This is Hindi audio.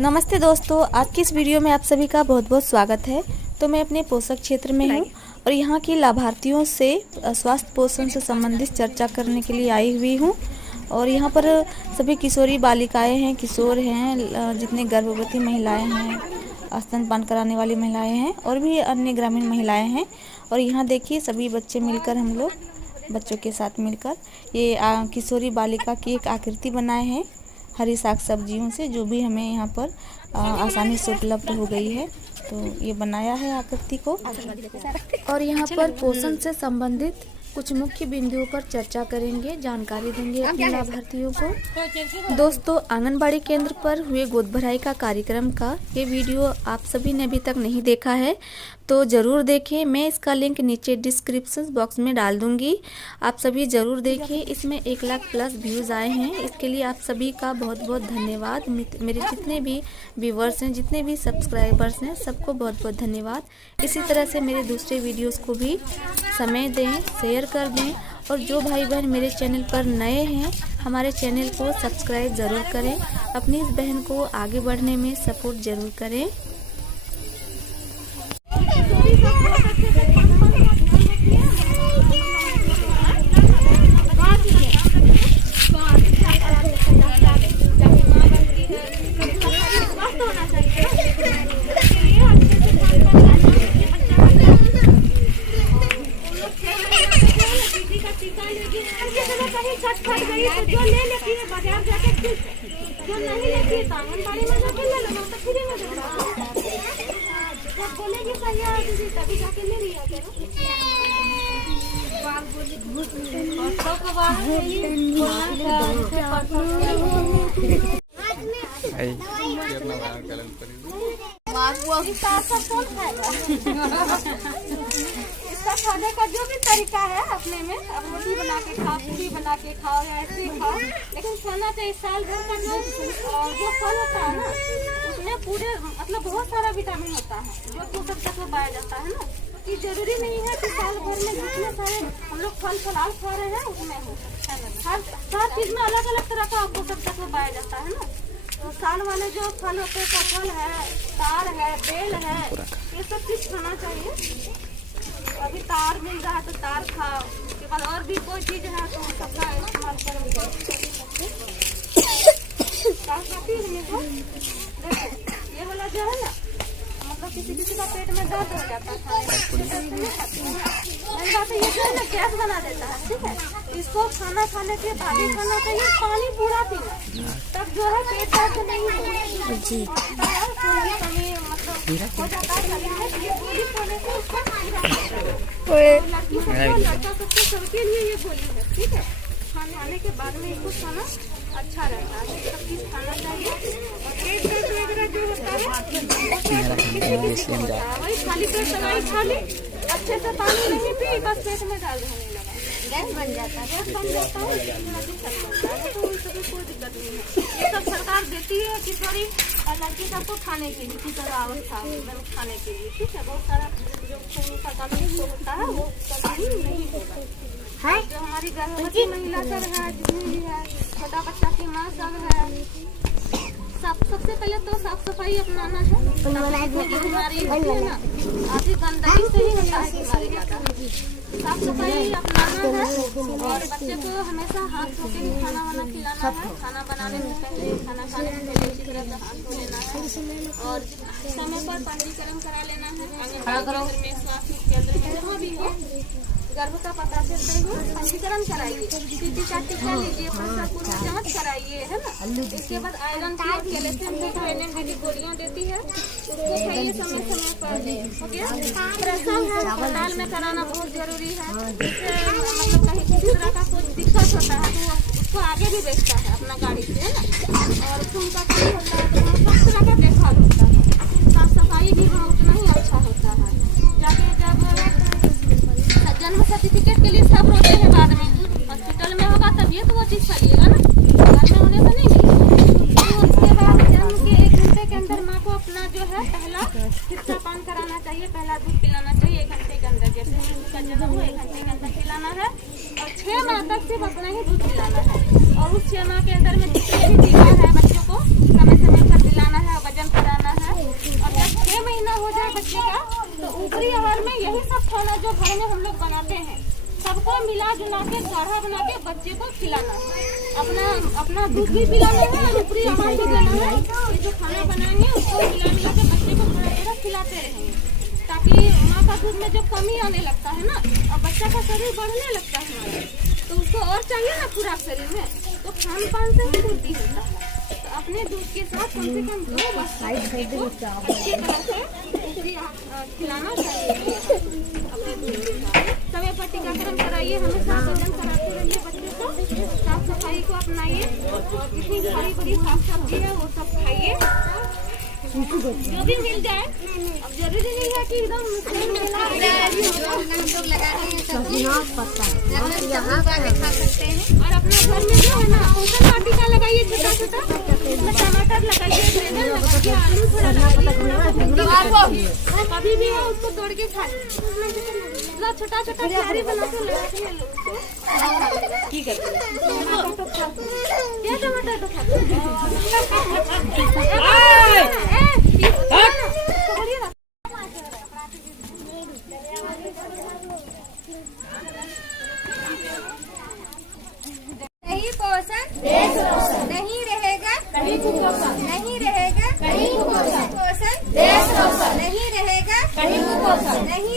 नमस्ते दोस्तों, आज की इस वीडियो में आप सभी का बहुत बहुत स्वागत है। तो मैं अपने पोषक क्षेत्र में हूँ और यहाँ की लाभार्थियों से स्वास्थ्य पोषण से संबंधित चर्चा करने के लिए आई हुई हूँ। और यहाँ पर सभी किशोरी बालिकाएं हैं, किशोर हैं, जितने गर्भवती महिलाएं हैं, स्तनपान कराने वाली महिलाएं हैं और भी अन्य ग्रामीण महिलाएं हैं। और यहाँ देखिए सभी बच्चे मिलकर, हम लोग बच्चों के साथ मिलकर ये किशोरी बालिका की एक आकृति बनाए हैं हरी साग सब्जियों से, जो भी हमें यहाँ पर आसानी से उपलब्ध हो गई है। तो ये बनाया है आकृति को। और यहाँ पर पोषण से संबंधित कुछ मुख्य बिंदुओं पर चर्चा करेंगे, जानकारी देंगे अपने लाभार्थियों को। दोस्तों, आंगनबाड़ी केंद्र पर हुए गोद भराई का कार्यक्रम का ये वीडियो आप सभी ने अभी तक नहीं देखा है तो ज़रूर देखें। मैं इसका लिंक नीचे डिस्क्रिप्शन बॉक्स में डाल दूंगी, आप सभी ज़रूर देखिए। इसमें 1 लाख प्लस व्यूज़ आए हैं, इसके लिए आप सभी का बहुत बहुत धन्यवाद। मेरे जितने भी व्यूवर्स हैं, जितने भी सब्सक्राइबर्स हैं, सबको बहुत बहुत धन्यवाद। इसी तरह से मेरे दूसरे वीडियोस को भी समय दें, शेयर कर दें। और जो भाई बहन मेरे चैनल पर नए हैं, हमारे चैनल को सब्सक्राइब ज़रूर करें। अपनी इस बहन को आगे बढ़ने में सपोर्ट ज़रूर करें। जो ले लेती है बाजार जाके, जो नहीं लेती है आंगनबाड़ी में जाके ले लो, तो फ्री में देता है। जब बोलेगी भैया दीदी तभी जाके ले लिया करो। इसका खाने का जो भी तरीका है अपने में, अब रोटी बना के खाओ, पूरी बना के खाओ या ऐसे खाओ, लेकिन खाना चाहिए। साल भर का जो फल होता है ना, उसमें पूरे मतलब बहुत सारा विटामिन होता है जो पोषक तत्व पाया जाता है ना। कि जरूरी नहीं है कि साल भर में जितने सारे हम लोग फल फलाल खा रहे हैं उसमें हो, हर चीज में अलग अलग तरह का पोषक तत्व पाया जाता है ना। तो साल वाले जो फल होते हैं, कटहल है, तार है, बेल है, ये सब चीज खाना चाहिए। अभी तार मिल रहा है तो तार खाओ, उसके बाद और भी कोई चीज है तो सबका इस्तेमाल करेंगे। ये वाला जो है ना, मतलब किसी का पेट में दर्द हो जाता है, ये जो है ना गैस बना देता है, ठीक है। इसको खाना खाने के बाद ही खाना चाहिए, पानी पूरा पीना, तब जो है पेट दर्द नहीं होगा जी। मतलब हो जाता है शरीर में, ये गोली खाने से उसका लड़की सबको, लड़का सबको, सबके लिए ये गोली है, ठीक है। खाने के बाद में इसको खाना अच्छा रहता है, सब चीज खाना चाहिए। और पेट दर्द वगैरह जो होता है वही खाली पेट दवाई खा ली, अच्छे से पानी नहीं पी, बस पेट में डाल होने लगा, गैस बन जाता है, गैस बन जाता है। तो उन सभी कोई दिक्कत नहीं है। ये सब सरकार देती है कि थोड़ी लड़की सबको खाने के लिए, किसी तरह अवस्था खाने के लिए, ठीक है। बहुत सारा जो खून का कमी होता है वो कभी नहीं होगा। जो हमारी गर्भवती महिला सब है, जितनी भी है, छोटा बच्चा की माँ सब है, सबसे पहले तो साफ सफाई अपनाना है। बीमारी होती है ना, आधी गंदगी से ही होता है बीमारी ज्यादा। साफ सफाई अपनाना है और बच्चे को हमेशा हाथ धो के खाना वाना खिलाना है। खाना बनाने से पहले, खाना खाने से पहले अच्छी तरह से हाथ धो लेना है और समय पर पंजीकरण करा लेना है। आंगनबाड़ी केंद्र में, स्वास्थ्य केंद्र में, जहाँ भी हो, गर्भ का पता चलते हुए पंजीकरण कराइए, टीटी का टीका लीजिए, पूरी जांच कराइए, है ना। इसके बाद आयरन की और कैल्शियम विटामिन की गोलियां देती है, उसको खाइए समय समय पर। प्रसव है अस्पताल में कराना बहुत जरूरी है। मतलब कहीं किसी तरह का कोई दिक्कत होता है तो उसको आगे भी भेजता है अपना गाड़ी से, है ना। और खून का कमी होता है तो सब तरह का देखभाल होता है। साफ सफाई भी वहाँ उतना ही अच्छा होता है। जाके जब जन्म सर्टिफिकेट के लिए सब रोते हैं, बाद में हॉस्पिटल में होगा तभी तो वो चीज चलिएगा ना, घर में होने से नहीं। तो उसके बाद जन्म के 1 घंटे के अंदर माँ को अपना जो है पहला हिस्सा पान कराना चाहिए, पहला दूध पिलाना चाहिए 1 घंटे के अंदर। जैसे ही उसका जन्म हो 1 घंटे के अंदर पिलाना है और 6 माह तक सिर्फ अपना ही दूध पिलाना है। और छह माह के अंदर में जितने भी टीका है बच्चों को समय समय पर दिलाना है, वजन कराना है। और जब 6 महीना हो जाए बच्चे का तो ऊपरी आहार में यही सब खाना जो घर में हम लोग बनाते हैं सबको मिला जुला के काढ़ा बना के बच्चे को खिलाना है। अपना दूध भी पिलाना है और ऊपरी आहार भी देना है। ये जो खाना बनाएंगे उसको मिला के बच्चे को थोड़ा थोड़ा खिलाते रहेंगे, ताकि माँ का दूध में जब कमी आने लगता है ना और बच्चा का शरीर बढ़ने लगता है हमारा, तो उसको और चाहिए ना खुराक शरीर में, तो खान पान से ही पूर्ति होता है। तो अपने दूध के साथ कम से कम 2 बार अच्छी तरह से खिलाना चाहिए अपने दूध के साथ। समय पर टीकाकरण कराइए, हमेशा वजन कराते रहिए बच्चे को, साफ सफाई को अपनाइए और जितनी हरी भरी साफ सब्जी है वो सब खाइए जो भी मिल जाए। अब जरूरी नहीं है कि एकदम लोग लगा रहे हैं सब्जी यहाँ खा सकते हैं। और अपना घर में जो है ना पोषण वाटिका लगाइए छोटा छोटा, इसमें टमाटर लगाइए, बैंगन लगाइए, आलू थोड़ा लगाइए, कभी भी हो उसको तोड़ के खा मतलब छोटा छोटा क्यारी बना के लगाते हैं लोग उसको। ठीक है, क्या टमाटर तो खाते नहीं पोषण देश रोशन, नहीं रहेगा कहीं कुपोषण, नहीं रहेगा कहीं कुपोषण, पोषण देश रोशन, नहीं रहेगा कहीं कुपोषण, नहीं